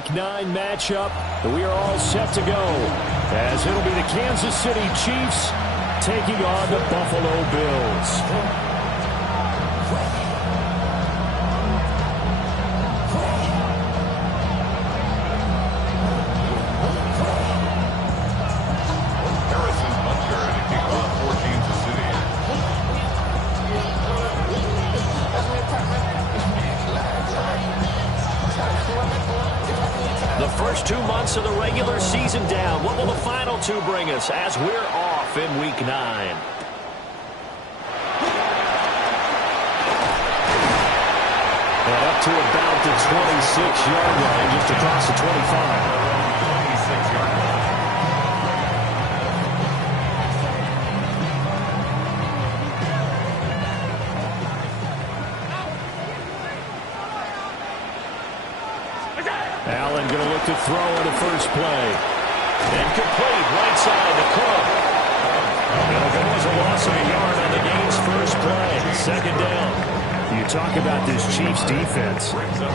Week 9 matchup. We are all set to go, as it'll be the Kansas City Chiefs taking on the Buffalo Bills. First 2 months of the regular season down. What will the final 2 bring us as we're off in Week 9? And up to about the 26-yard line, just across the 25. Allen going to look to throw on the first play. Incomplete, right side to Cook. There was a loss of a yard on the game's first play. Second down. You talk about this Chiefs defense.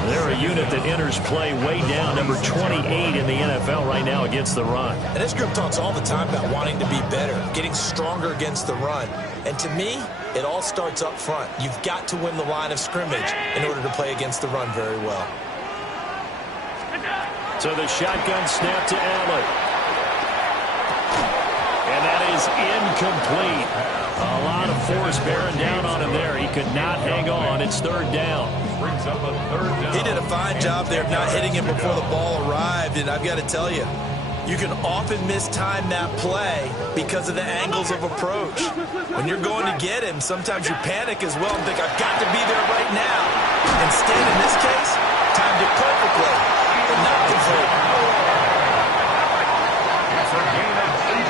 They're a unit that enters play way down, number 28 in the NFL right now against the run. And this group talks all the time about wanting to be better, getting stronger against the run. And to me, it all starts up front. You've got to win the line of scrimmage in order to play against the run very well. So the shotgun snap to Allen. And that is incomplete. A lot of force bearing down on him there. He could not hang on. It's third down. Brings up a third down. He did a fine job there of not hitting him before the ball arrived. And I've got to tell you, you can often mistime that play because of the angles of approach. When you're going to get him, sometimes you panic as well and think, I've got to be there right now. Instead, in this case, timed it perfectly, but not complete. It's a gain of 18.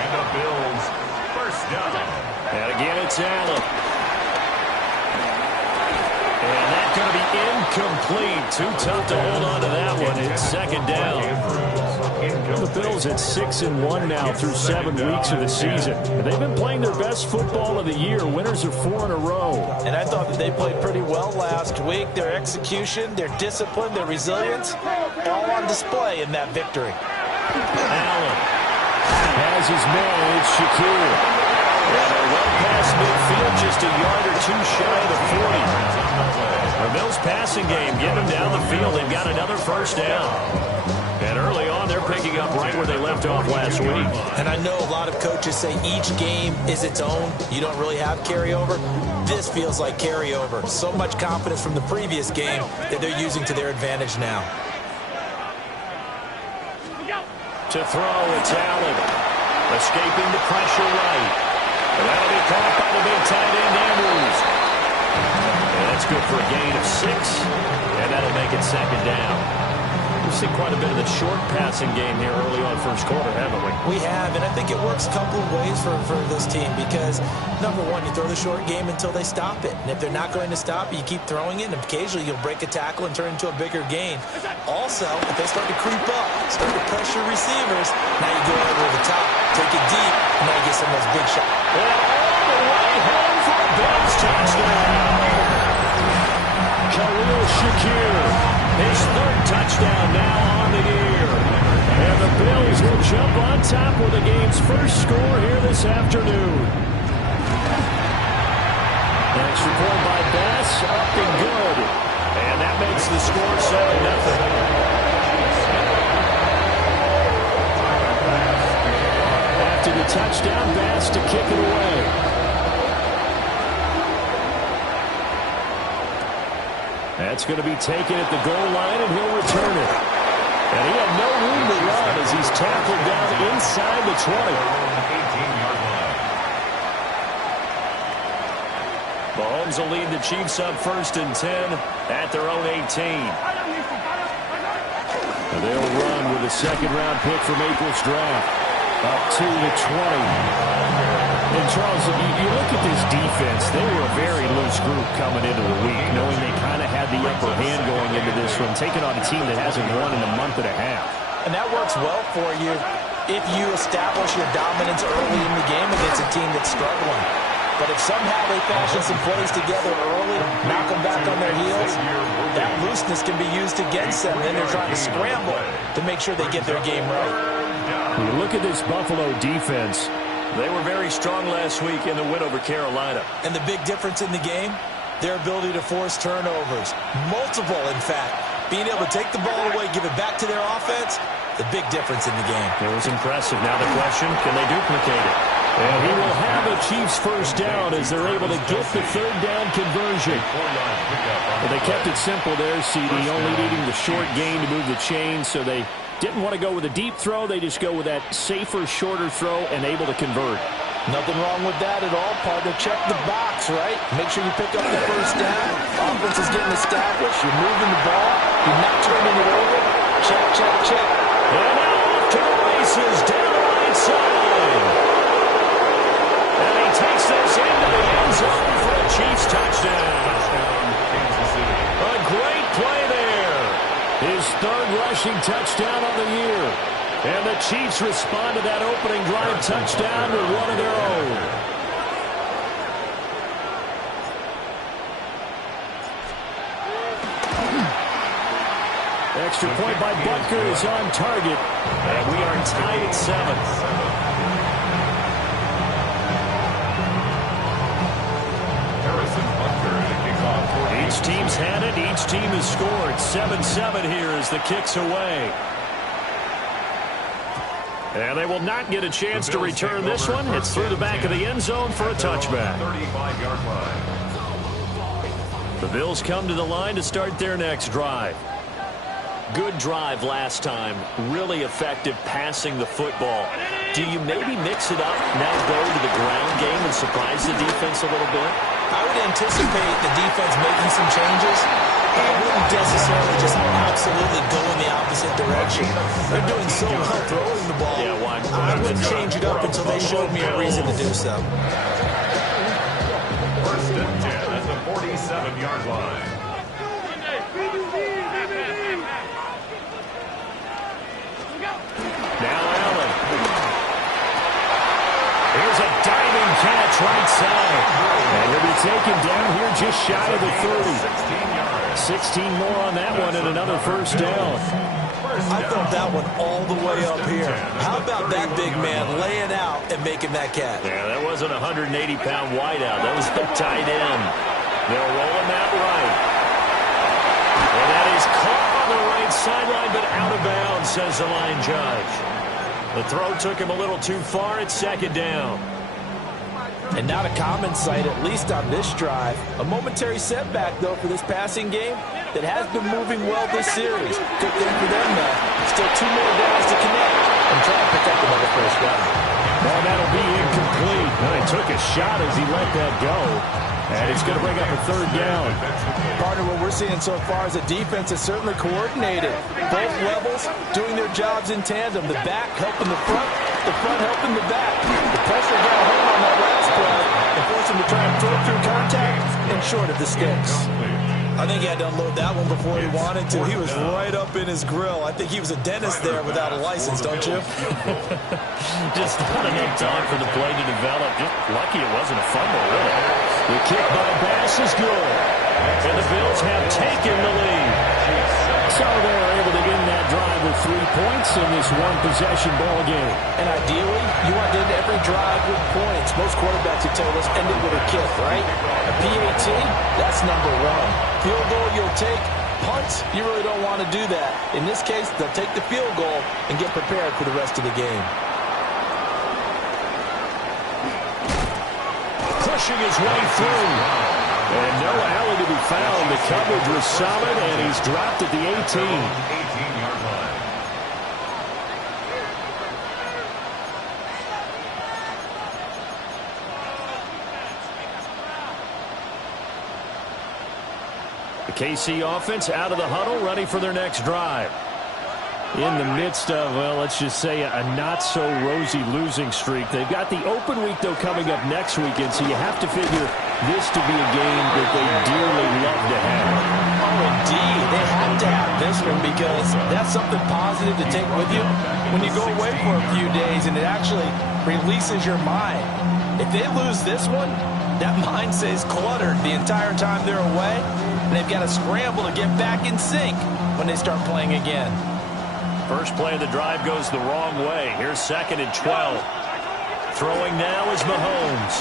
And the Bills first down. And again, it's Allen. And that's going to be incomplete. Too tough to hold on to that one. It's second down. The Bills at 6-1 now through 7 weeks of the season. They've been playing their best football of the year. Winners are 4 in a row. And I thought that they played pretty well last week. Their execution, their discipline, their resilience, all on display in that victory. Allen has his man. It's Shakir. And they're well past midfield, just a yard or two shy of the 40. The Bills' passing game getting them down the field. They've got another first down. And early on, they're picking up right where they left off last week. And I know a lot of coaches say each game is its own. You don't really have carryover. This feels like carryover. So much confidence from the previous game that they're using to their advantage now. To throw, it's Allen. Escaping the pressure right. And that'll be caught by the big tight end, Andrews. And that's good for a gain of 6. And that'll make it second down. We've seen quite a bit of the short passing game here early on first quarter, haven't we? We have, and I think it works a couple of ways for this team because, number one, you throw the short game until they stop it. And if they're not going to stop it, you keep throwing it, and occasionally you'll break a tackle and turn into a bigger gain. Also, if they start to creep up, start to pressure receivers, now you go over the top, take it deep, and now you get some of those big shots. And all the way home for a Bills touchdown. Khalil Shakir. His third touchdown now on the year. And the Bills will jump on top with the game's first score here this afternoon. Extra point by Bass, up and good. And that makes the score 7-0. After the touchdown, Bass to kick it away. That's going to be taken at the goal line, and he'll return it. And he had no room to run as he's tackled down inside the 20. 18-yard line. Mahomes will lead the Chiefs up 1st and 10 at their own 18. And they'll run with a second-round pick from April's draft. Up to the 20. And Charles, you look at this defense, they were a very loose group coming into the week, knowing they kind of had the upper hand going into this one, taking on a team that hasn't won in a month and a half. And that works well for you if you establish your dominance early in the game against a team that's struggling. But if somehow they fashion some plays together early, knock them back on their heels, that looseness can be used against them. Then they're trying to scramble to make sure they get their game right. You look at this Buffalo defense. They were very strong last week in the win over Carolina. And the big difference in the game, their ability to force turnovers. Multiple, in fact. Being able to take the ball away, give it back to their offense, the big difference in the game. It was impressive. Now the question, can they duplicate it? And he will have a Chiefs first down as they're able to get the third down conversion. Well, they kept it simple there, CD, only needing the short gain to move the chains, so they didn't want to go with a deep throw. They just go with that safer, shorter throw and able to convert. Nothing wrong with that at all, partner. Check the box, right? Make sure you pick up the first down. Offense is getting established. You're moving the ball. You're not turning it over. Check, check, check. And now off to the races down the right side. And he takes this into the end zone for a Chiefs touchdown. A great play there. His third rushing touchdown on the year. And the Chiefs respond to that opening drive touchdown with one of their own. Extra point by Butker is on target. And we are tied at 7. Each team's had it. Each team has scored. 7-7 here as the kick's away. And they will not get a chance to return this one. It's through the back of the end zone for a touchback. The Bills come to the line to start their next drive. Good drive last time. Really effective passing the football. Do you maybe mix it up, now go to the ground game and surprise the defense a little bit? I would anticipate the defense making some changes. I wouldn't necessarily just absolutely go in the opposite direction. They're doing so well throwing the ball. Yeah, why? I wouldn't change it up until they showed me a reason to do so. First and 10 at the 47-yard line. Now Allen. Here's a diving catch right side. And he'll be taken down here just shy of the 30. 16 more on that one and another first down. I thought that one all the way up here. How about that big man laying out and making that catch? Yeah, that wasn't a 180-pound wideout. That was the tight end. They'll roll him out right. And that is caught on the right sideline, but out of bounds, says the line judge. The throw took him a little too far. It's second down. And not a common sight, at least on this drive. A momentary setback, though, for this passing game that has been moving well this series. Good thing for them, though. Still 2 more downs to connect and try to pick up another first down. Well, that'll be incomplete. Well, he took a shot as he let that go. And it's going to bring up a third down. Partner, what we're seeing so far is a defense that's certainly coordinated. Both levels doing their jobs in tandem. The back helping the front helping the back. The pressure got home on that last play and forced him to try and throw through contact and short of the sticks. I think he had to unload that one before he wanted to. He was right up in his grill. I think he was a dentist there without a license, don't you? Just not enough time for the play to develop. Just lucky it wasn't a fumble, really. The kick by Bass is good. And the Bills have taken the lead. So they're able to end that drive with 3 points in this one-possession ball game. And ideally, you want to end every drive with points. Most quarterbacks would tell us end it with a kick, right? A PAT, that's number 1. Field goal you'll take. Punts, you really don't want to do that. In this case, they'll take the field goal and get prepared for the rest of the game. Pushing his way through. And no alley to be found. The coverage was solid, and he's dropped at the 18. 18-yard line. The KC offense out of the huddle, ready for their next drive. In the midst of, well, let's just say a not-so-rosy losing streak. They've got the open week, though, coming up next weekend, so you have to figure this to be a game that they dearly love to have. Oh, indeed. They have to have this one because that's something positive to take with you when you go away for a few days, and it actually releases your mind. If they lose this one, That mindset is cluttered the entire time they're away, and they've got to scramble to get back in sync when they start playing again. First play of the drive goes the wrong way. Here's 2nd and 12. Throwing now is Mahomes.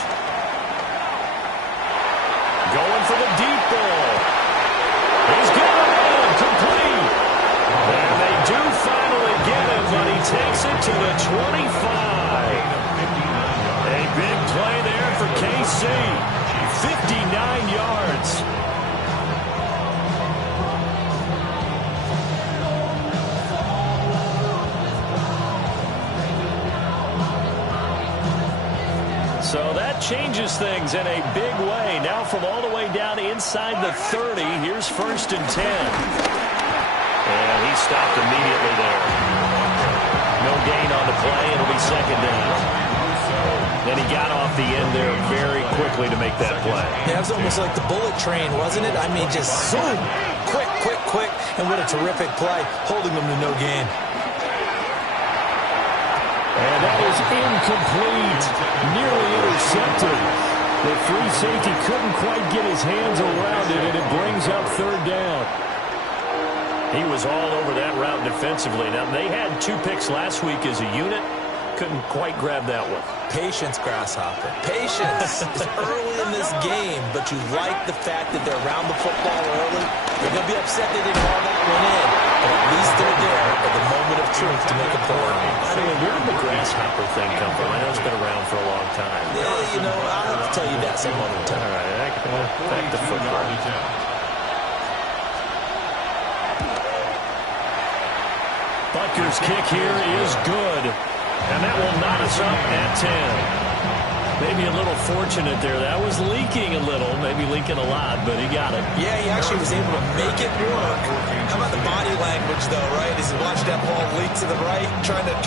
Going for the deep ball. He's got it, complete. And they do finally get him, but he takes it to the 25. A big play there for KC. 59 yards. So that changes things in a big way. Now from all the way down inside the 30, here's 1st and 10. And he stopped immediately there. No gain on the play. It'll be 2nd down. Then he got off the end there very quickly to make that play. Yeah, it was almost like the bullet train, wasn't it? I mean, just zoom. Quick, quick, quick. And what a terrific play, holding them to no gain. And that is incomplete. Nearly intercepted. The free safety couldn't quite get his hands around it, and it brings up 3rd down. He was all over that route defensively. Now, they had 2 picks last week as a unit. Couldn't quite grab that one. Patience, Grasshopper. Patience. It's early in this game, but you like the fact that they're around the football early. They're going to be upset they didn't haul that one in, but at least they're there at the moment of truth to make a play. I mean, where did the Grasshopper thing come from? I know it's been around for a long time. Yeah, you know, I'll have to tell you that some other time. All right, back to football. Butker's kick here is good. And that will knot us up at 10. Maybe a little fortunate there. That was leaking a little, maybe leaking a lot, but he got it. Yeah, he actually was able to make it work. How about the body language, though, right? As he watched that ball leak to the right, trying to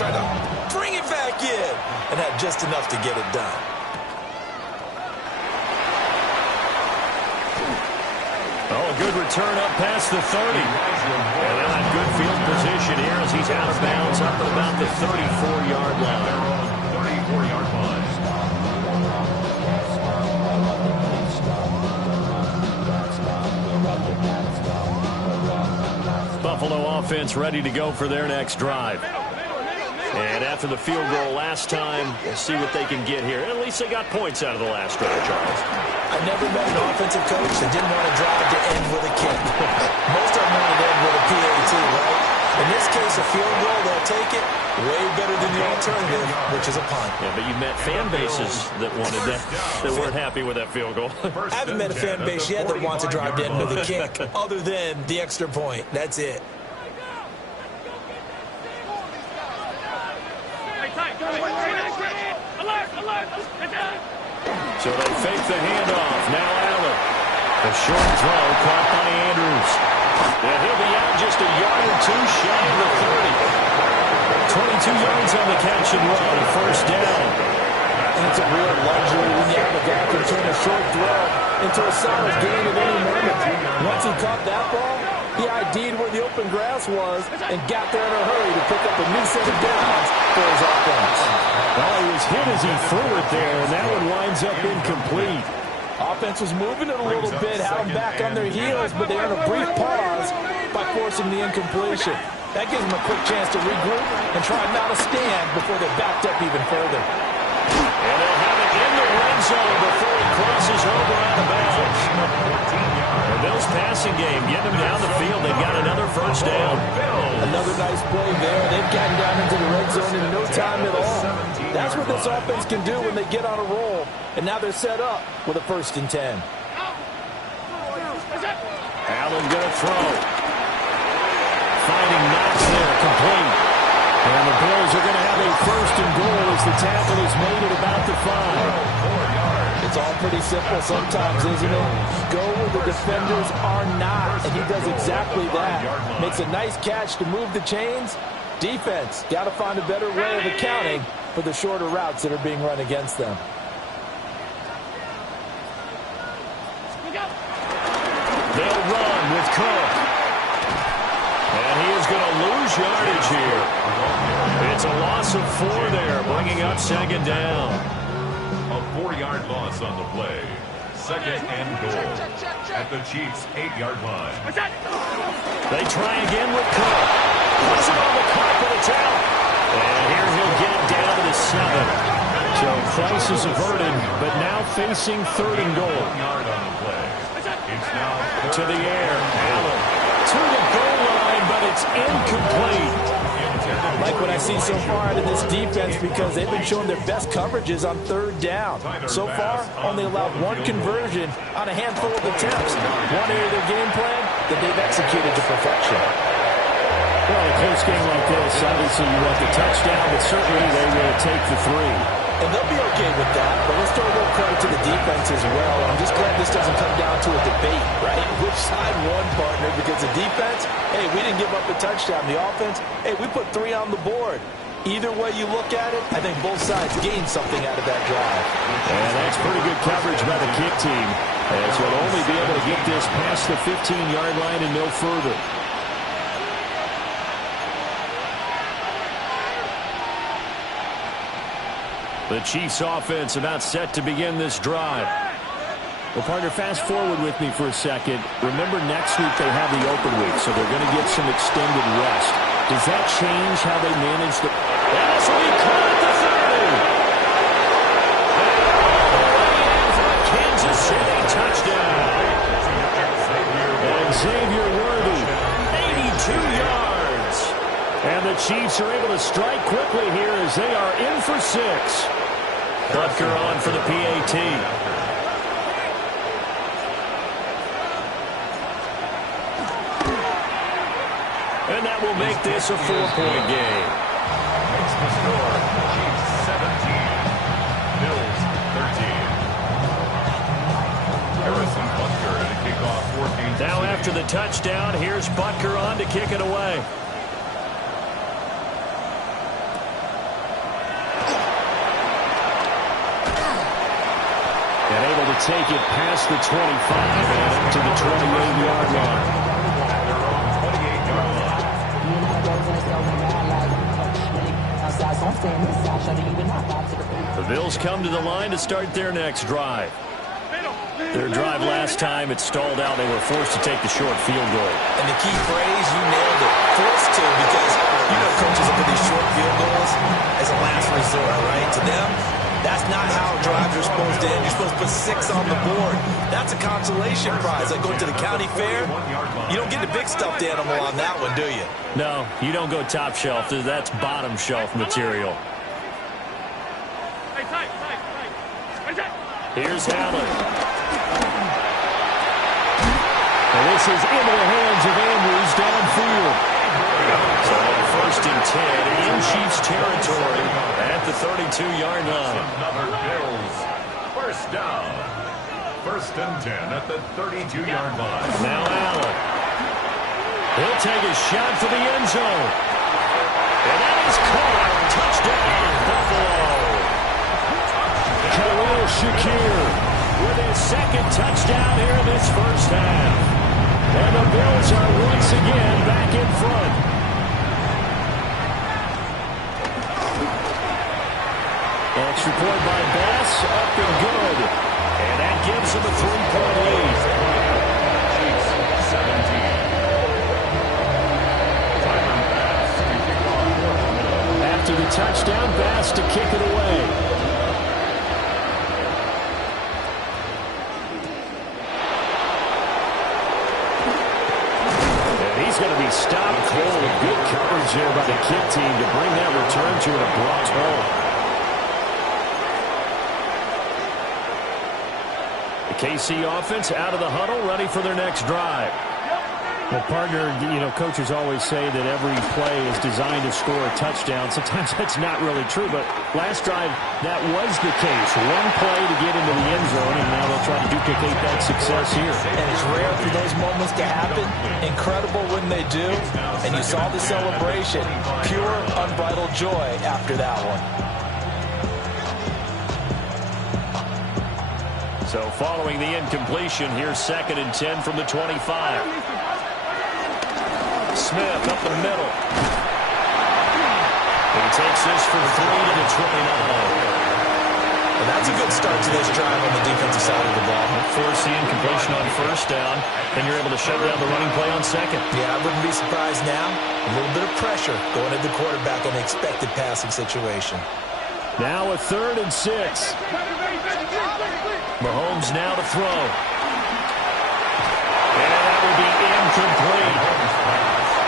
bring it back in, and had just enough to get it done. Oh, a good return up past the 30. And they'll have good field position here as he's out of bounds up at about the 34-yard line. 34-yard line. Buffalo offense ready to go for their next drive. And after the field goal last time, we'll see what they can get here. At least they got points out of the last drive, Charles. I never met an offensive coach that didn't want to drive to end with a kick. Most of them want to end with a PAT, right? In this case, a field goal, they'll take it. Way better than the alternative, which is a punt. Yeah, but you met fan bases that wanted that, that weren't happy with that field goal. I haven't met a fan base yet that wants to drive to end with a kick, other than the extra point. That's it. So they fake the handoff. Now Allen. The short throw caught by Andrews. And he'll be out just a yard or two shy of the 30. 22 yards on the catch and run. 1st down. And it's a real luxury when you have a guy who can turn a short throw into a solid gain at any moment. Once he caught that ball, he ID'd where the open grass was and got there in a hurry to pick up a new set of downs for his offense. Well, he was hit as he threw it there, and that one winds up incomplete. Offense was moving it a little bit, had them back on their heels, but they earned a brief pause by forcing the incompletion. That gives them a quick chance to regroup and try not to stand before they're backed up even further. And they'll have it in the red zone before he crosses over out of bounds. The Bills passing game, getting them down the field. They've got another 1st down. Another nice play there. They've gotten down into the red zone in no time at all. That's what this offense can do when they get on a roll. And now they're set up with a 1st and 10. Allen going to throw. Finding Knox there, complete. And the Bills are going to have a 1st and goal as the tackle is made at about the 5. It's all pretty simple sometimes, isn't it? Go where the defenders are not, and he does exactly that. Makes a nice catch to move the chains. Defense, got to find a better way of accounting for the shorter routes that are being run against them. They'll run with Cook. And he is going to lose yardage here. It's a loss of 4 there, bringing up 2nd down. 4-yard loss on the play. Second and goal at the Chiefs' 8-yard line. They try again with Cook. Puts it on the carpet. It's out. And here he'll get it down to the 7. So crisis averted, but now facing 3rd and goal. 1 yard on the play. It's now to the air. Allen to the goal line, but it's incomplete. Like what I've seen so far out of this defense, because they've been showing their best coverages on 3rd down. So far, only allowed 1 conversion on a handful of attempts. One area of their game plan that they've executed to perfection. Well, a close game like this, obviously you want the touchdown, but certainly they will take the 3. And they'll be okay with that, but let's throw a little credit to the defense as well. I'm just glad this doesn't come down to a debate, right? Which side won, partner? Because the defense, hey, we didn't give up a touchdown. The offense, hey, we put 3 on the board. Either way you look at it, I think both sides gained something out of that drive. And that's pretty good coverage by the kick team, as we'll only be able to get this past the 15-yard line and no further. The Chiefs offense about set to begin this drive. Well, partner, fast forward with me for a second. Remember, next week they have the open week, so they're going to get some extended rest. Does that change how they manage the... This will be caught at the 30. And for a Kansas City touchdown. And Xavier Worthy, 82 yards. And the Chiefs are able to strike quickly here as they are in for 6. Butker on for the PAT. And that will make this a 4-point game. makes the score. Chiefs 17, Bills 13. Harrison Butker to kick off 14. Now after the touchdown, here's Butker on to kick it away. And able to take it past the 25 and up to the 28-yard line. Their own 28-yard line. The Bills come to the line to start their next drive. Their drive last time, it stalled out. They were forced to take the short field goal. And the key phrase, you nailed it. Forced to, because you know coaches look at these short field goals as a last resort, right? To them, that's not how drives are supposed to end. You're supposed to put 6 on the board. That's a consolation prize. Like going to the county fair, you don't get the big stuffed animal on that one, do you? No, you don't go top shelf. That's bottom shelf material. Here's Allen. And this is into the hands of Andrews downfield. So first and 10 in Chiefs territory at the 32-yard line. Another Bills. First down. First and 10 at the 32-yard line. Now Allen. He'll take a shot for the end zone. And that is caught. Touchdown, Buffalo. Khalil Shakir with his second touchdown here in this first half. And the Bills are once again back in front. Extra point by Bass, up and good. And that gives them a 3-point lead. Chiefs 17. Tyler Bass to kick off. After the touchdown, Bass to kick it away. He's going to be stopped cold. Good coverage there by the kick team to bring that return to an abrupt halt. The KC offense out of the huddle, ready for their next drive. Well, partner, you know, coaches always say that every play is designed to score a touchdown. Sometimes that's not really true, but last drive, that was the case. One play to get into the end zone, and now they'll try to duplicate that success here. And it's rare for those moments to happen. Incredible when they do. And you saw the celebration. Pure, unbridled joy after that one. So following the incompletion, here's 2nd and 10 from the 25. Smith up the middle. He takes this for 3 to the 29. And that's a good start to this drive on the defensive side of the ball. Forcing completion on first down, and you're able to shut down the running play on second. Yeah, I wouldn't be surprised now. A little bit of pressure going at the quarterback on the expected passing situation. Now a 3rd and 6. Mahomes now to throw. And that will be incomplete.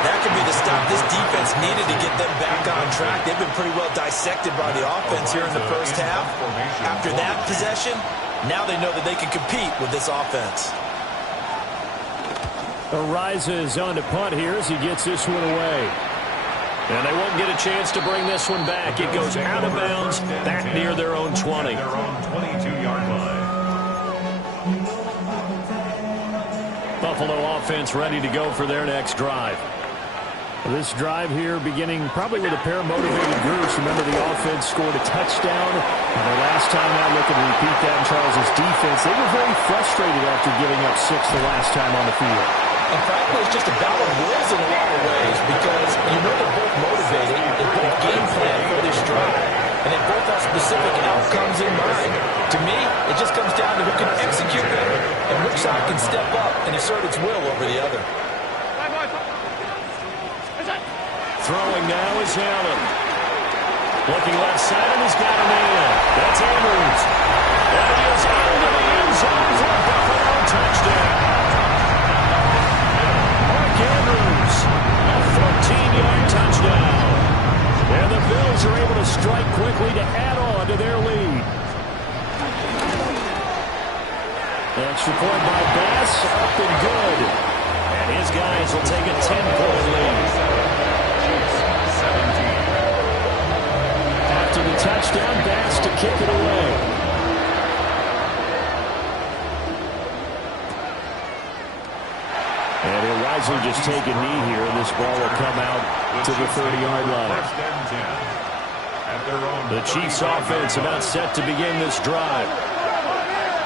That could be the stop this defense needed to get them back on track. They've been pretty well dissected by the offense here in the first half. After that possession, now they know that they can compete with this offense. Arises on to punt here as he gets this one away. And they won't get a chance to bring this one back. It goes out of bounds, back near their own 20. Their own 22-yard line. Buffalo offense ready to go for their next drive. This drive here beginning probably with a pair of motivated groups. Remember, the offense scored a touchdown. And the last time out, looking to repeat that in Charles' defense, they were very frustrated after giving up 6 the last time on the field. And frankly, it's just a battle of wills in a lot of ways because you know they're both motivated, they both game plan for this drive, and they both have specific outcomes in mind. To me, it just comes down to who can execute better and which side can step up and assert its will over the other. Throwing now is Allen. Looking left side, and he's got a man. That's Andrews. And he is into the end zone for a Buffalo touchdown. Andrews, a 14-yard touchdown. And the Bills are able to strike quickly to add on to their lead. Extra point by Bass, up and good. And his guys will take a 10-point lead. After the touchdown, Bass to kick it away. And he'll wisely just take a knee here, and this ball will come out to the 30-yard line. The Chiefs offense about set to begin this drive.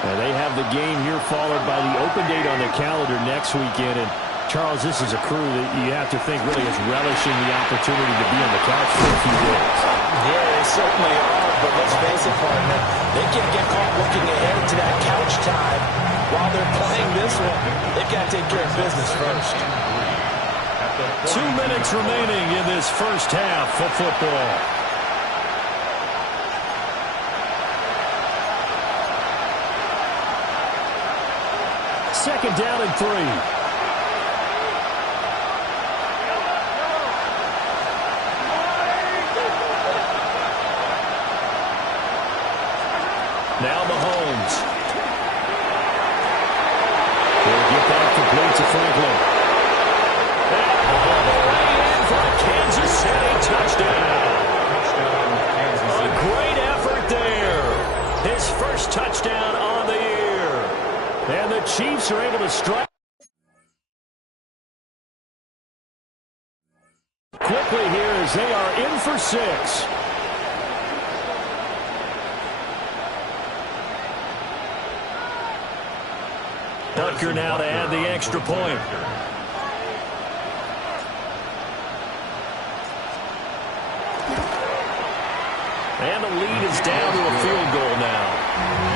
And they have the game here followed by the open date on their calendar next weekend. And Charles, this is a crew that you have to think really is relishing the opportunity to be on the couch for a few days. Yeah, they certainly are, but let's face it, partner, they can't get caught looking ahead to that couch time while they're playing this one. They've got to take care of business first. 2 minutes remaining in this first half of football. Second down and 3. Now Mahomes. He'll get that complete to Franklin. And all the way in for a Kansas City touchdown. A great effort there. His first touchdown on the year. And the Chiefs are able to strike quickly here as they are in for 6. Tucker now to add the extra point. And the lead is down to a field goal now.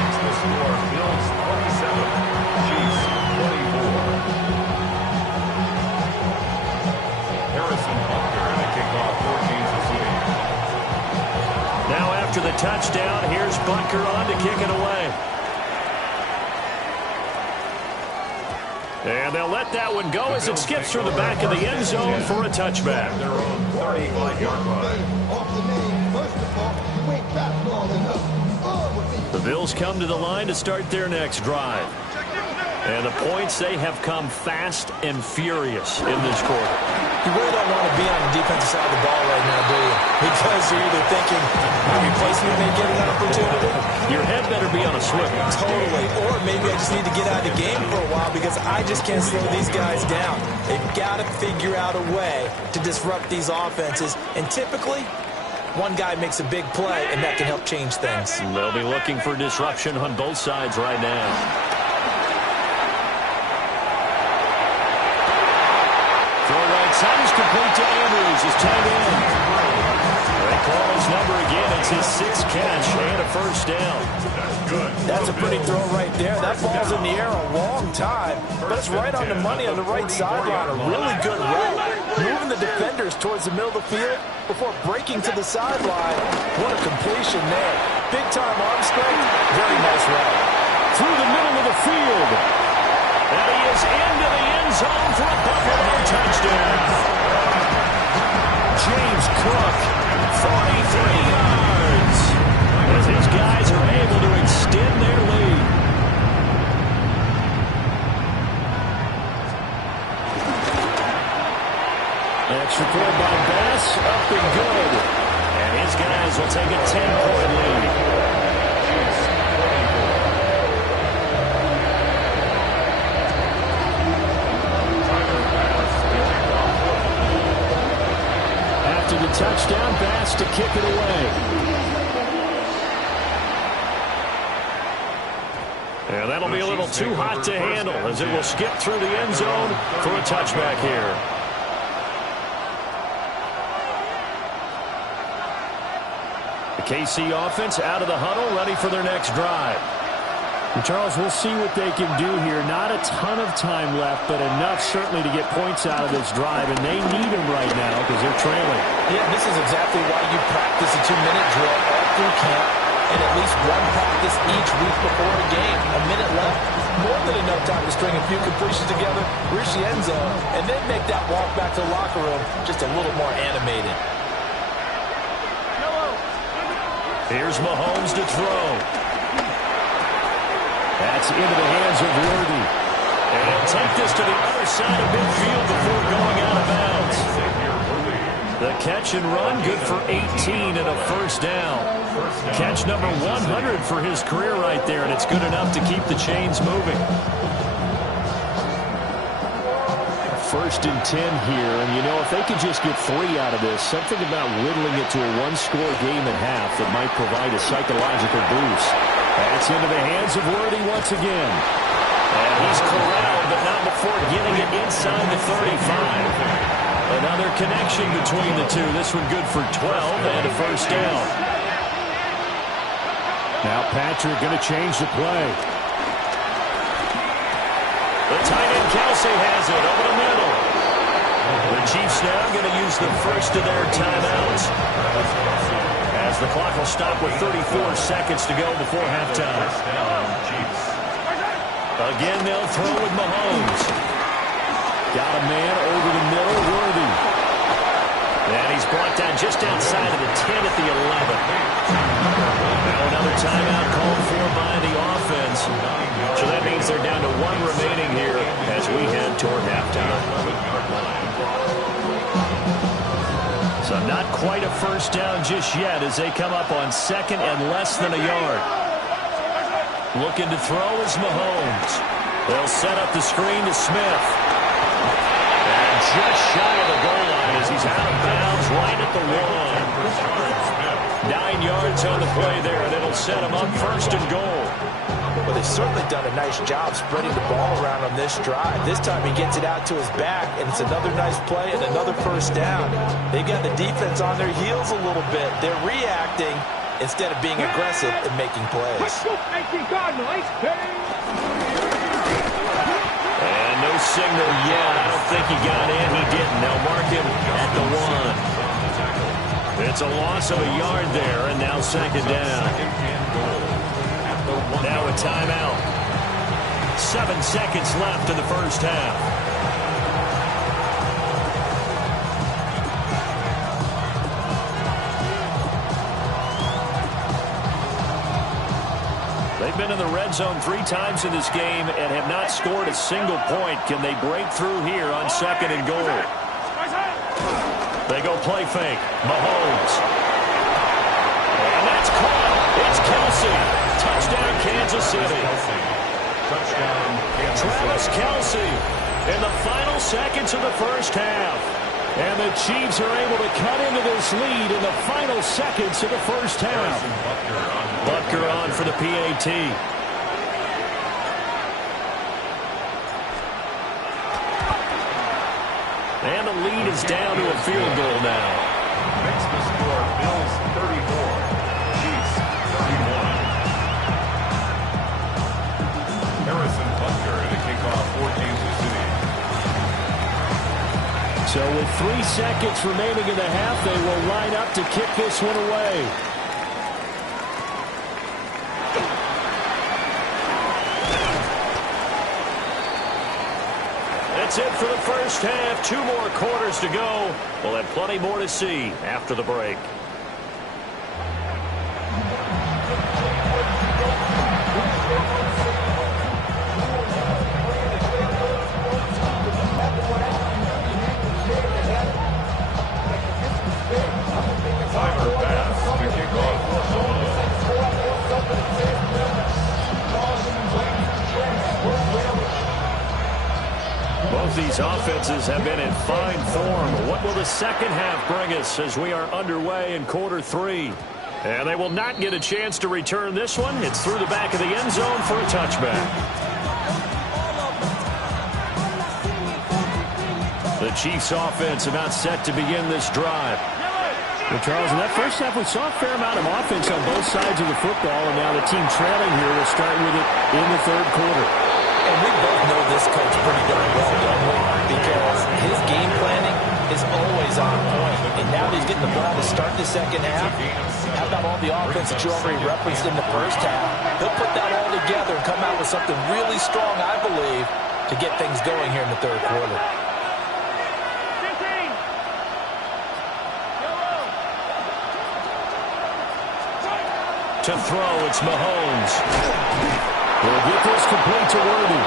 It's the score. Bills 27, Chiefs 24. Harrison Butker in the kickoff for Kansas City. Now after the touchdown, here's Butker on to kick it away. And they'll let that one go as it skips through the back of the end zone for a touchback. Their own 35-yard line. The Bills come to the line to start their next drive. And the points, they have come fast and furious in this quarter. You really don't want to be on the defensive side of the ball right now, do you? Because you're either thinking, my replacement may get an opportunity. Your head better be on a swivel. Totally. Or maybe I just need to get out of the game for a while because I just can't slow these guys down. They've got to figure out a way to disrupt these offenses. And typically, one guy makes a big play, and that can help change things. They'll be looking for disruption on both sides right now. Throw right side is complete to Andrews. He's tied in. They call his number again. It's his 6th catch and a first down. That's a pretty throw right there. That ball's in the air a long time, but it's right on the money on the right sideline. A really good route, moving the defenders towards the middle of the field before breaking to the sideline. What a completion there. Big-time arm strength. Very nice route. Through the middle of the field. And he is into the end zone for a Buffalo touchdown. James Cook, 43 yards. As his guys are able to extend their lead. Extra point by Bass, up and good. And his guys will take a 10-point lead. After the touchdown, Bass to kick it away. And that'll be a little too hot to handle as it will skip through the end zone for a touchback here. The KC offense out of the huddle, ready for their next drive. And Charles, we'll see what they can do here. Not a ton of time left, but enough certainly to get points out of this drive, and they need them right now because they're trailing. Yeah, this is exactly why you practice a 2-minute drill all through camp and at least one practice each week before a game. A minute left, more than enough time to string a few completions together, reach the end zone, and then make that walk back to the locker room just a little more animated. Here's Mahomes to throw. That's into the hands of Worthy. And he'll take this to the other side of midfield before going out of bounds. The catch and run, good for 18 and a first down. Catch number 100 for his career right there, and it's good enough to keep the chains moving. First and 10 here, and you know, if they could just get 3 out of this, something about whittling it to a one-score game at half that might provide a psychological boost. That's into the hands of Worthy once again. And he's corralled, but not before getting it inside the 35. Another connection between the two. This one good for 12 and a first down. Now Patrick going to change the play. The tight end Kelsey has it over the middle. The Chiefs now going to use the first of their timeouts, as the clock will stop with 34 seconds to go before halftime. Again, they'll throw with Mahomes. Got a man over the middle, Worthy. And he's brought down just outside of the 10 at the 11. Now another timeout called for by the offense. So that means they're down to 1 remaining here as we head toward halftime. So not quite a first down just yet as they come up on 2nd and less than a yard. Looking to throw is Mahomes. They'll set up the screen to Smith. And just shy of the goal line as he's out of bounds right at the 1. 9 yards on the play there, and it'll set him up 1st and goal. Well, they've certainly done a nice job spreading the ball around on this drive. This time he gets it out to his back, and it's another nice play and another first down. They've got the defense on their heels a little bit. They're reacting instead of being aggressive and making plays. And no signal yet. I don't think he got in. He didn't. They'll mark him at the 1. It's a loss of a yard there, and now 2nd down. Now a timeout. 7 seconds left in the first half. They've been in the red zone 3 times in this game and have not scored a single point. Can they break through here on 2nd and goal? They go play fake. Mahomes. And that's caught. It's Kelsey. Touchdown, Kansas City. Travis Kelsey in the final seconds of the first half. And the Chiefs are able to cut into this lead in the final seconds of the first half. Butker on for the PAT. And the lead is down to a field goal now. Makes the score Bills So with 3 seconds remaining in the half, they will line up to kick this one away. That's it for the first half. 2 more quarters to go. We'll have plenty more to see after the break. Both these offenses have been in fine form. What will the second half bring us as we are underway in quarter 3? And they will not get a chance to return this one. It's through the back of the end zone for a touchback. The Chiefs offense about set to begin this drive. Well, Charles, in that first half, we saw a fair amount of offense on both sides of the football, and now the team trailing here will start with it in the third quarter. And we both know this coach pretty darn well, don't we? Because his game planning is always on point. And now that he's getting the ball to start the second half, how about all the offense that you already referenced in the first half? He'll put that all together and come out with something really strong, I believe, to get things going here in the third quarter. To throw, it's Mahomes. He'll get this complete to Worthy.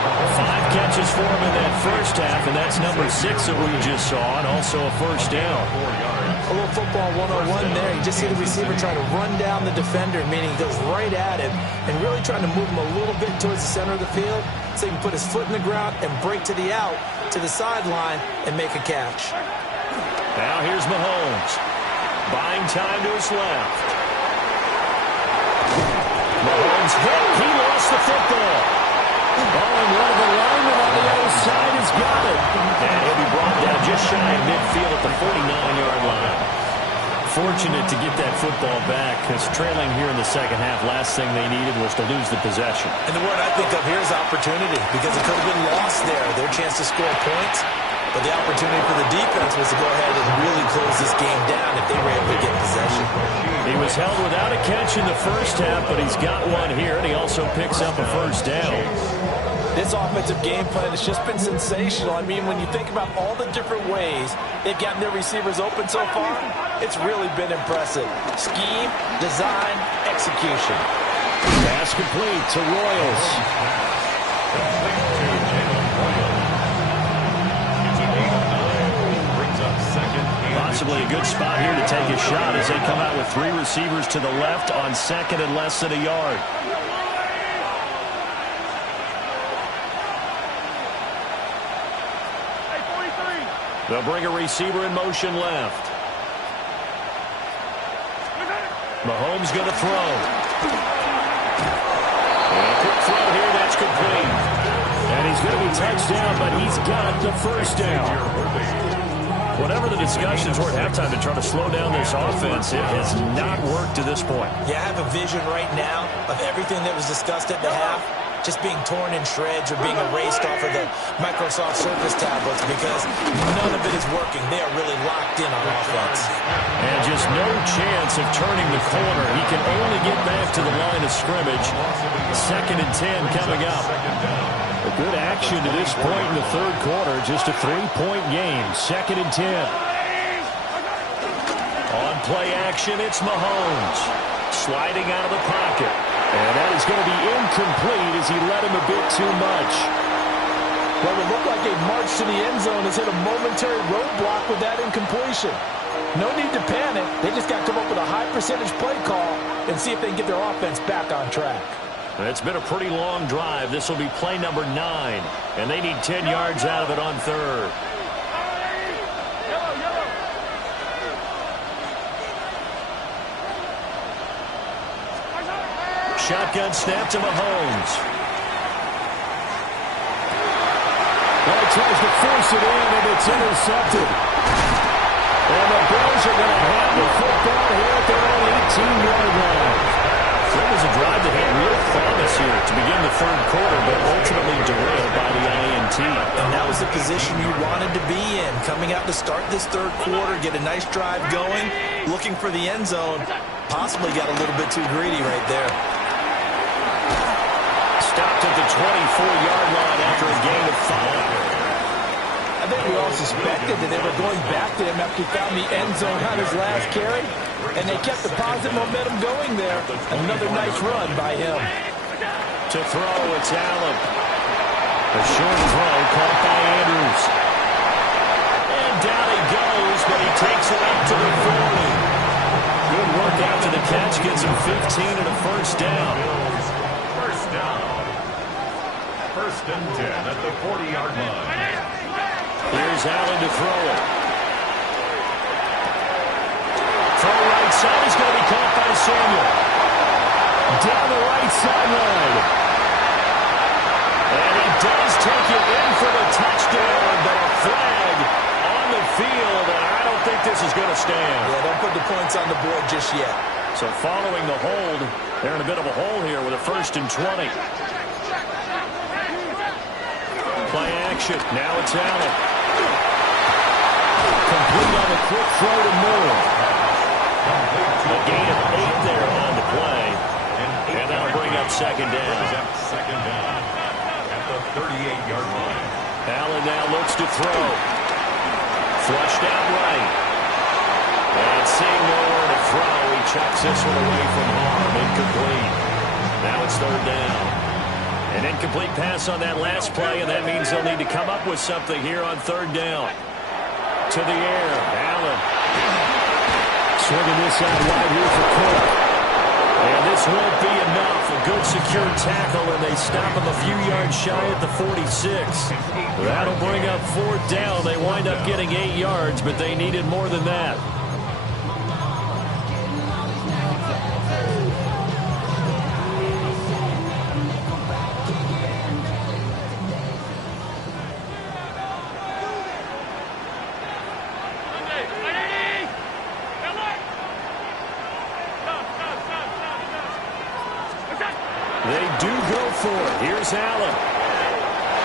5 catches for him in that first half, and that's number 6 that we just saw, and also a first down. A little football 101 there. You just see the receiver trying to run down the defender, meaning he goes right at him and really trying to move him a little bit towards the center of the field so he can put his foot in the ground and break to the out, to the sideline, and make a catch. Now here's Mahomes. Buying time to his left. Mahomes hit. He lost the football. Oh, and one of the linemen on the other side has got it. And he'll be brought down just shy of midfield at the 49-yard line. Fortunate to get that football back, because trailing here in the second half, last thing they needed was to lose the possession. And the word I think of here is opportunity, because it could have been lost there. Their chance to score points. But the opportunity for the defense was to go ahead and really close this game down if they were able to get possession. He was held without a catch in the first half, but he's got one here, and he also picks up a first down. This offensive game plan has just been sensational. I mean, when you think about all the different ways they've gotten their receivers open so far, it's really been impressive. Scheme, design, execution. Pass complete to Royals. Possibly a good spot here to take a shot as they come out with 3 receivers to the left on second and less than a yard. They'll bring a receiver in motion left. Mahomes going to throw. And a quick throw here, that's complete. And he's going to be touched down, but he's got the first down. Whatever the discussions were at halftime to try to slow down this offense, it has not worked to this point. Yeah, I have a vision right now of everything that was discussed at the half just being torn in shreds or being erased off of the Microsoft Surface tablets because none of it is working. They are really locked in on offense. And just no chance of turning the corner. He can only get back to the line of scrimmage. 2nd and 10 coming up. A good action to this point in the third quarter. Just a 3-point game. 2nd and 10. On play action, it's Mahomes. Sliding out of the pocket. And that is going to be incomplete as he led him a bit too much. Well, it looked like a march to the end zone has hit a momentary roadblock with that incompletion. No need to panic. They just got to come up with a high percentage play call and see if they can get their offense back on track. It's been a pretty long drive. This will be play number 9. And they need 10 yards out of it on third. Shotgun snap to Mahomes. Well, he tries to force it in, and it's intercepted. And the Bills are going to have the football here at their own 18-yard line. There was a drive that had real promise here to begin the third quarter, but ultimately derailed by the INT. guaranteed. And that was the position you wanted to be in. Coming out to start this third quarter, get a nice drive going, looking for the end zone. Possibly got a little bit too greedy right there. Stopped at the 24-yard line after a gain of 5. I think we all suspected that they were going back to him after he found the end zone on his last carry, and they kept the positive momentum going there. Another nice run by him. To throw, it's Allen. A short throw caught by Andrews. And down he goes, but he takes it up to the 40. Good work after the catch, gets him 15 and a first down. First down. First and 10 at the 40-yard line. Here's Allen to throw it. Throw right side is going to be caught by Samuel. Down the right sideline. And he does take it in for the touchdown, but a flag on the field, and I don't think this is going to stand. Yeah, don't put the points on the board just yet. So following the hold, they're in a bit of a hole here with a 1st and 20. Play action. Now it's Allen. Complete on the quick throw to Moore. A gain of 8 there on the play. And that'll bring up second down. Second down at the 38-yard line. Allen now looks to throw. Flushed out right. And seeing nowhere to throw, he chucks this one away from harm. Incomplete. Now it's third down. An incomplete pass on that last play, and that means they'll need to come up with something here on third down. To the air, Allen. Swinging this out wide here for Cook. And this won't be enough. A good secure tackle, and they stop him a few yards shy at the 46. That'll bring up fourth down. They wind up getting 8 yards, but they needed more than that. They do go for it. Here's Allen.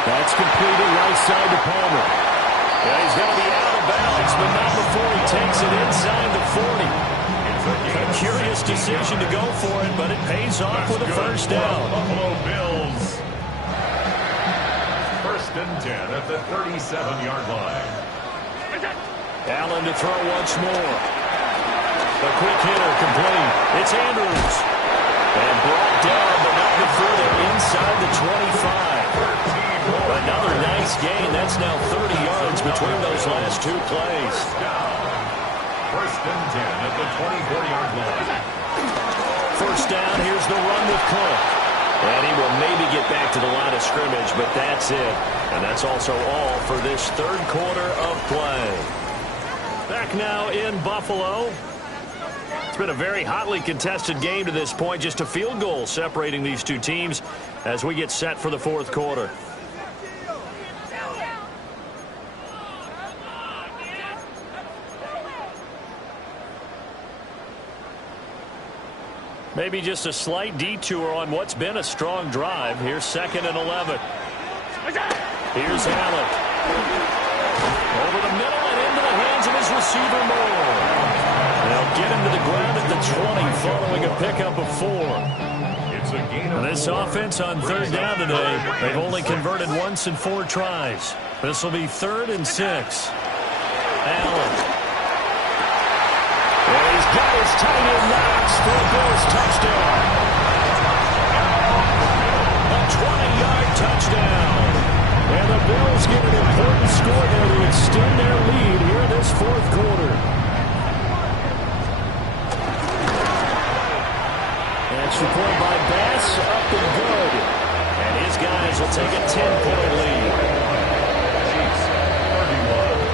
That's completed right side to Palmer. Yeah, he's going to be out of bounds, but not before he takes it inside the 40. A curious decision to go for it, but it pays off with a first down. Buffalo Bills. First and 10 at the 37-yard line. Allen to throw once more. A quick hitter complete. It's Andrews. And brought down, but not before they're inside the 25. Another nice gain. That's now 30 yards between those last two plays. First and 10 at the 24-yard line. First down, here's the run with Cook. And he will maybe get back to the line of scrimmage, but that's it. And that's also all for this third quarter of play. Back now in Buffalo. It's been a very hotly contested game to this point. Just a field goal separating these two teams as we get set for the fourth quarter. Maybe just a slight detour on what's been a strong drive. Here's 2nd and 11. Here's Allen. Over the middle and into the hands of his receiver Moore. They'll get him to the ground at the 20 following a pickup of 4. It's a gain of This 4. offense on third down today, they've only converted once in 4 tries. This will be 3rd and 6. Allen. And he's got his tight end knocks for a Bills touchdown. A 20-yard touchdown. And the Bills get an important score there to extend their lead here in this fourth quarter. Extra point by Bass, up and good. And his guys will take a 10-point lead. Chiefs, 31.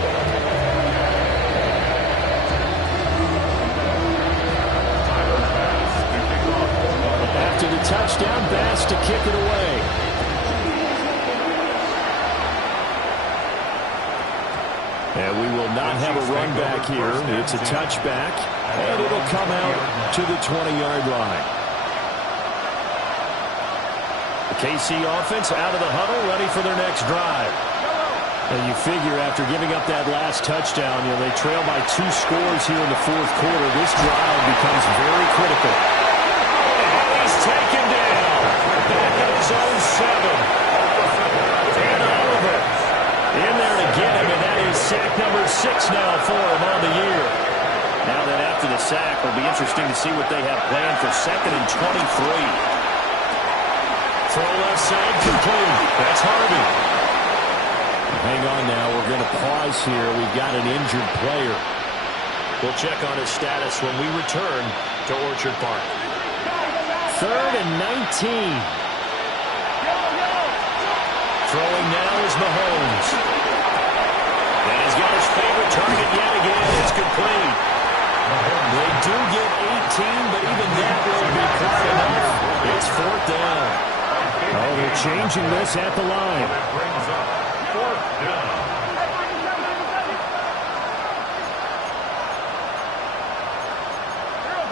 Tyler Bass to kick off. After the touchdown, Bass to kick it away. And we will not have a run back here. It's a touchback, and it'll come out to the 20-yard line. The KC offense out of the huddle, ready for their next drive. And you figure after giving up that last touchdown, they trail by 2 scores here in the fourth quarter. This drive becomes very critical. And he's taken down. Back at his own 7. Dan Oliver in there to get him, and that is sack number 6 now for him on the year. Now that after the sack, it'll be interesting to see what they have planned for 2nd and 23. Throw left side complete. That's Harvey. Hang on now. We're going to pause here. We've got an injured player. We'll check on his status when we return to Orchard Park. 3rd and 19. Throwing now is Mahomes. And he's got his favorite target yet again. It's complete. They do get 18, but even that won't be quite enough. It's 4th down. Oh, they're changing this at the line. That brings up 4th down.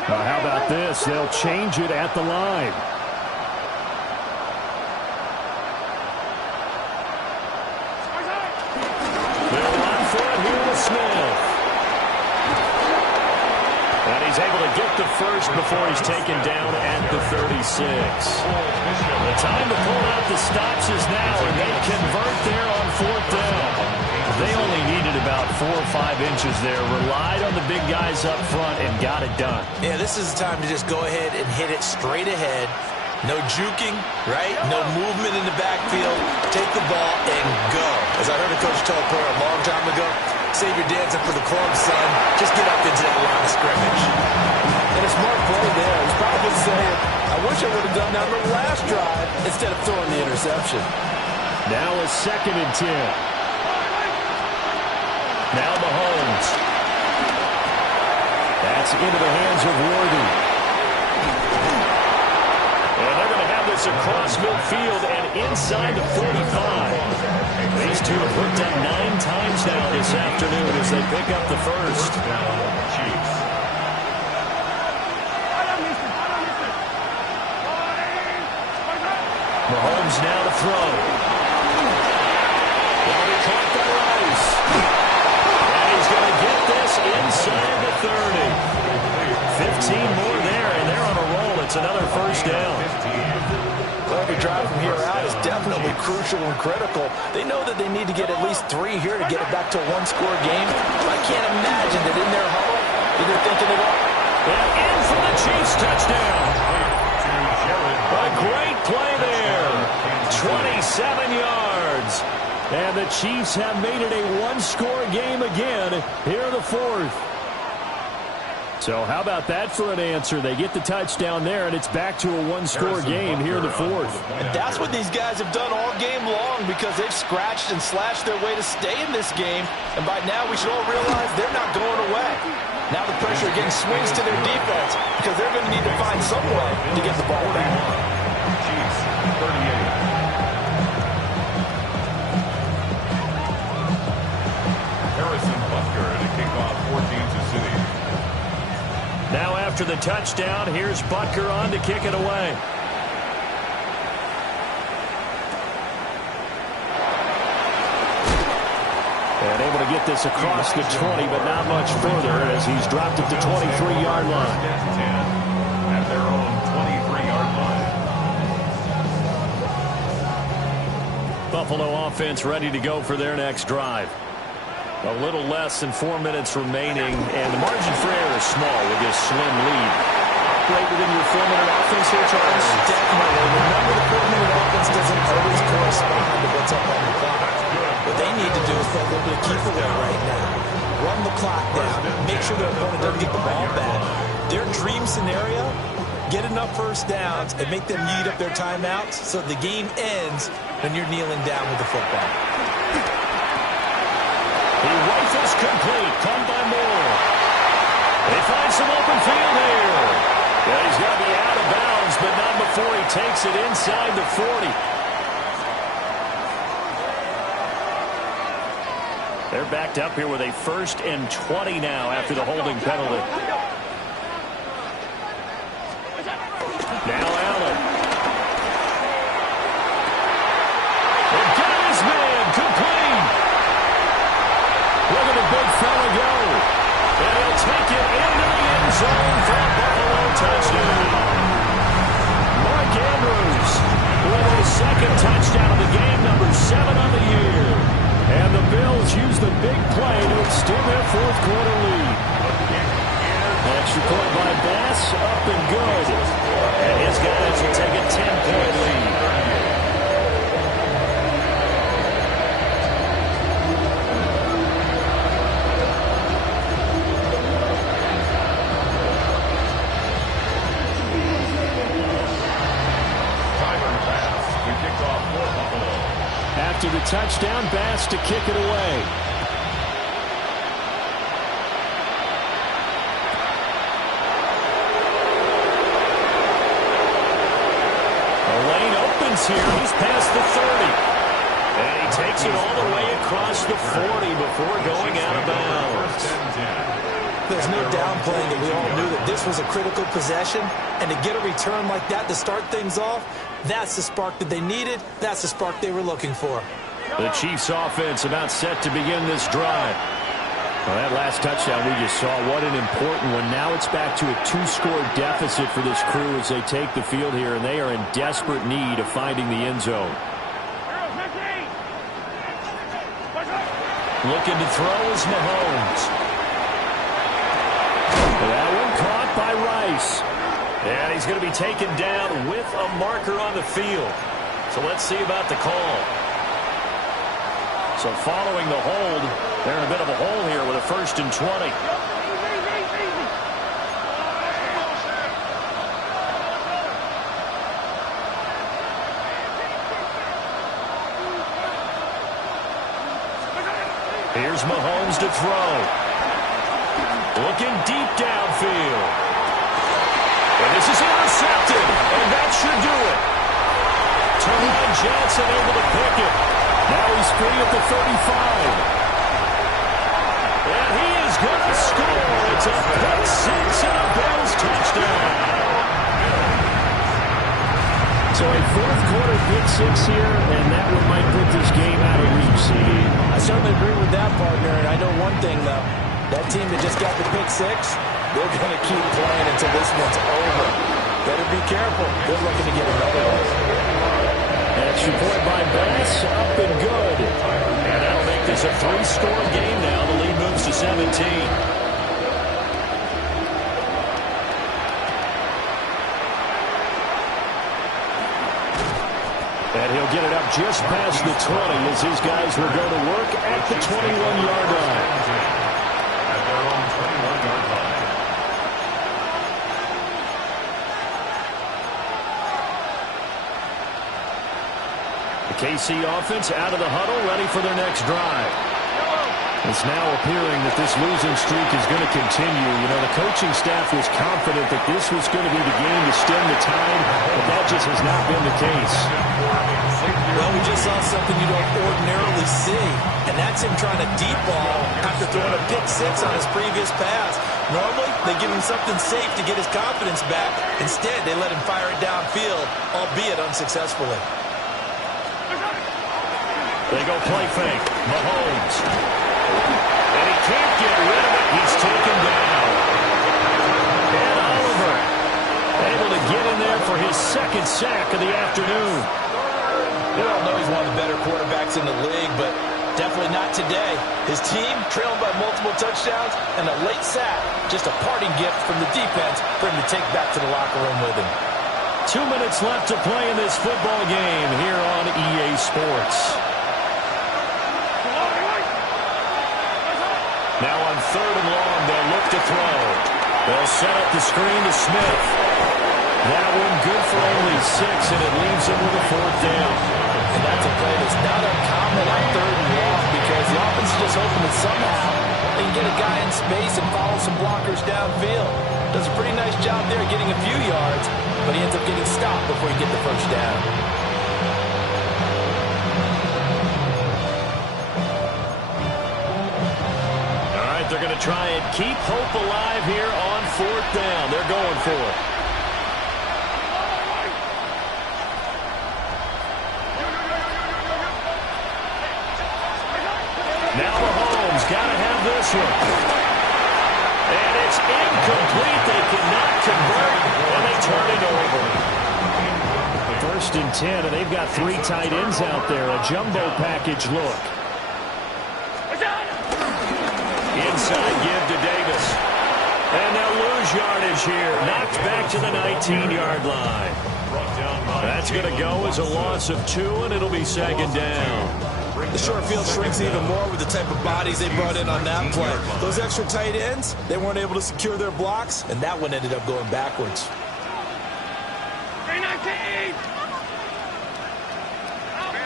Now, how about this? They'll change it at the line. They'll run for it here with Smith. And he's able to get the first before he's taken down at the 36. The time to pull out the stops is now, and they convert there on 4th down. They only needed about 4 or 5 inches there, relied on the big guys up front, and got it done. Yeah, this is the time to just go ahead and hit it straight ahead. No juking, right? No movement in the backfield. Take the ball and go. As I heard a coach tell a player a long time ago, save your dancing for the club, son. Just get up into that line of scrimmage. And a smart play there. He's probably saying, I wish I would have done that on the last drive instead of throwing the interception. Now a 2nd and 10. Now Mahomes. That's into the hands of Worthy. And they're going to have this across midfield and inside the 45. These two have hooked up 9 times now this afternoon as they pick up the first. Mahomes now to throw. Will be caught by Rice. And he's going to get this inside the 30. 15 more there, and they're on a roll. It's another first down. Well, every drive from here out is definitely crucial and critical. They know that they need to get at least 3 here to get it back to a 1-score game. I can't imagine that in their huddle, they're thinking it up. And in for the Chiefs touchdown. A great play there. 27 yards. And the Chiefs have made it a 1-score game again here in the 4th. So how about that for an answer? They get the touchdown there, and it's back to a 1-score game here in the 4th. And that's what these guys have done all game long because they've scratched and slashed their way to stay in this game. And by now, we should all realize they're not going away. Now the pressure again swings to their defense because they're going to need to find some way to get the ball back. Chiefs, 38. Now after the touchdown, here's Butker on to kick it away. And able to get this across the 20, but not much further as he's dropped it to 23-yard line. At their own 23-yard line. Buffalo offense ready to go for their next drive. A little less than 4 minutes remaining, and the margin for error is small with this slim lead. Operate within your 4-minute offense here, Charles? Definitely. Remember, the 4-minute offense doesn't always correspond to what's up on the clock. What they need to do is play a little bit of keep away right now. Run the clock down. Make sure their opponent doesn't get the ball back. Their dream scenario, get enough first downs and make them eat up their timeouts so the game ends when you're kneeling down with the football. He rifles complete, caught by Moore. They find some open field here. Yeah, he's going to be out of bounds, but not before he takes it inside the 40. They're backed up here with a 1st and 20 now after the holding penalty. Now Allen. on the year. And the Bills use the big play to extend their fourth-quarter lead. Extra point by Bass, up and good. And his guys will take a 10-point lead. After the touchdown, Bass to kick it away. The lane opens here. He's past the 30. And he takes it all the way across the 40 before going out of bounds. There's no downplaying that we all knew that this was a critical possession, and to get a return like that to start things off, that's the spark that they needed. That's the spark they were looking for. The Chiefs offense about set to begin this drive. Well, that last touchdown we just saw, what an important one. Now it's back to a 2-score deficit for this crew as they take the field here, and they are in desperate need of finding the end zone. Looking to throw is Mahomes. That one caught by Rice. And he's going to be taken down with a marker on the field. So let's see about the call. So following the hold, they're in a bit of a hole here with a 1st and 20. Here's Mahomes to throw. Looking deep downfield. And this is intercepted, and that should do it. Terron Johnson able to pick it. Now he's free at the 35. And he is going to score. It's a pick six and a Bills touchdown. So a fourth-quarter pick six here, and that one might put this game out of reach, CD. I certainly agree with that, partner, and I know one thing, though. That team that just got the pick six, they're going to keep playing until this one's over. Better be careful. They're looking to get another one. Extra point by Bass, up and good. And that'll make this a 3-score game now. The lead moves to 17. And he'll get it up just past the 20 as his guys will go to work at the 21-yard line. At their own 21-yard line. The KC offense out of the huddle, ready for their next drive. It's now appearing that this losing streak is going to continue. You know, the coaching staff was confident that this was going to be the game to stem the tide, but that just has not been the case. Well, we just saw something you don't ordinarily see, and that's him trying to deep ball after throwing a pick six on his previous pass. Normally, they give him something safe to get his confidence back. Instead, they let him fire it downfield, albeit unsuccessfully. They go play fake. Mahomes. And he can't get rid of it. He's taken down. And Oliver able to get in there for his second sack of the afternoon. We all know he's one of the better quarterbacks in the league, but definitely not today. His team trailing by multiple touchdowns, and a late sack, just a parting gift from the defense for him to take back to the locker room with him. 2 minutes left to play in this football game here on EA Sports. Now on 3rd and long, they'll look to throw. They'll set up the screen to Smith. That one good for only 6, and it leaves him with a 4th down. And that's a play that's not uncommon on 3rd and long because the offense is just hoping that somehow they can get a guy in space and follow some blockers downfield. Does a pretty nice job there getting a few yards, but he ends up getting stopped before he gets the first down. They're going to try and keep hope alive here on 4th down. They're going for it. Now Mahomes got to have this one. And it's incomplete. They cannot convert, and they turn it over. 1st and 10, and they've got 3 tight ends out there. A jumbo package look. Inside give to Davis. And they'll lose yardage here. Knocked back to the 19-yard line. That's going to go as a loss of 2, and it'll be 2nd down. The short field shrinks even more with the type of bodies they brought in on that play. Those extra tight ends, they weren't able to secure their blocks, and that one ended up going backwards.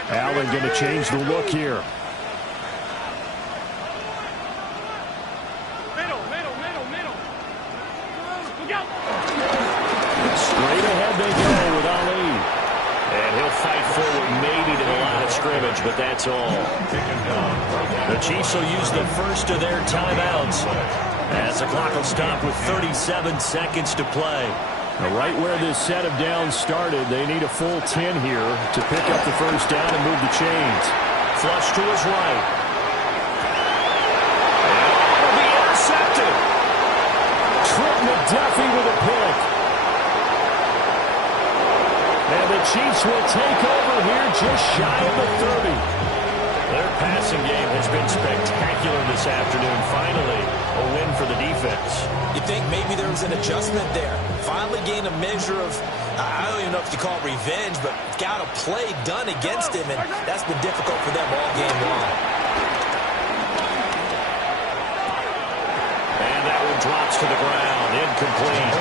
Allen going to change the look here. Straight ahead they go with Ali. And he'll fight forward maybe to the line of scrimmage, but that's all. The Chiefs will use the first of their timeouts as the clock will stop with 37 seconds to play. Now, right where this set of downs started, they need a full 10 here to pick up the first down and move the chains. Flush to his right. And it'll be intercepted. Trent McDuffie with a pick. And the Chiefs will take over here just shy of the 30. Their passing game has been spectacular this afternoon. Finally, a win for the defense. You think maybe there was an adjustment there. Finally gained a measure of, I don't even know if you call it revenge, but got a play done against him, and that's been difficult for them all game long. And that one drops to the ground. Incomplete.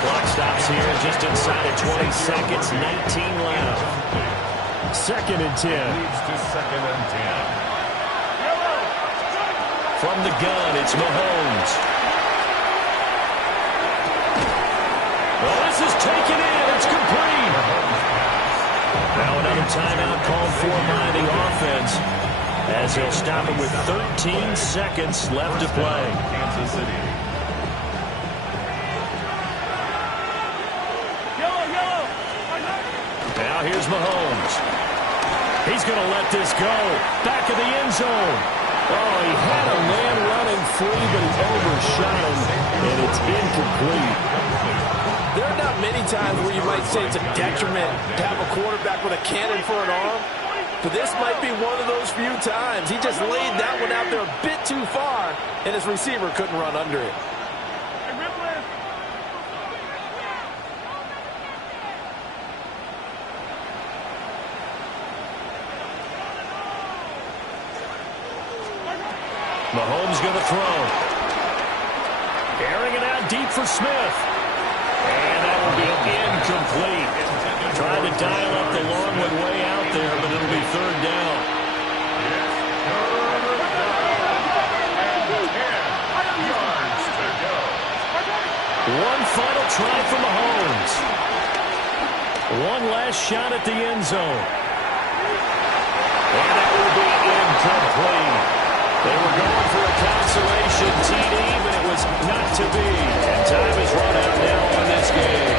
Clock stops here just inside of 20 seconds. 19 left. 2nd and 10. Leads to 2nd and 10. From the gun, it's Mahomes. Oh, this is taken in. It's complete. Now another timeout called for by the offense as they'll stop it with 13 seconds left to play. Kansas City. Now here's Mahomes. He's going to let this go. Back of the end zone. Oh, he had a man running free, but he overshot him, and it's incomplete. There are not many times where you might say it's a detriment to have a quarterback with a cannon for an arm, but this might be one of those few times. He just laid that one out there a bit too far, and his receiver couldn't run under it. Mahomes going to throw. Airing it out deep for Smith. And that will be incomplete. Trying to dial up the long one way out there, but it'll be 3rd down. One final try for Mahomes. One last shot at the end zone. And that will be incomplete. They were going for a consolation TD, but it was not to be. And time has run out now on this game.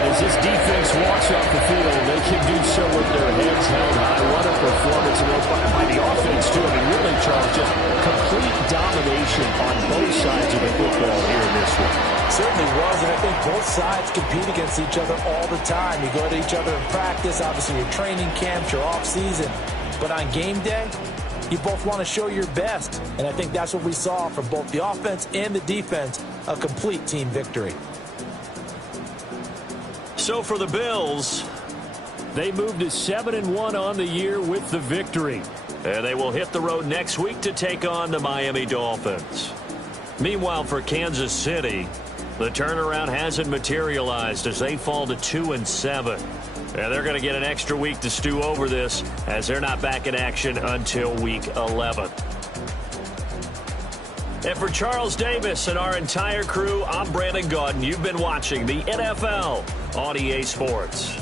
And as this defense walks off the field, they can do so with their heads held high. What a performance by the offense, too. I mean, really, Charles, just complete domination on both sides of the football here in this one. Certainly was, and I think both sides compete against each other all the time. You go to each other in practice, obviously your training camps, your off-season. But on game day, you both want to show your best. And I think that's what we saw from both the offense and the defense, a complete team victory. So for the Bills, they moved to 7-1 on the year with the victory. And they will hit the road next week to take on the Miami Dolphins. Meanwhile, for Kansas City, the turnaround hasn't materialized as they fall to 2-7. And they're going to get an extra week to stew over this as they're not back in action until week 11. And for Charles Davis and our entire crew, I'm Brandon Gaudin. You've been watching the NFL on EA Sports.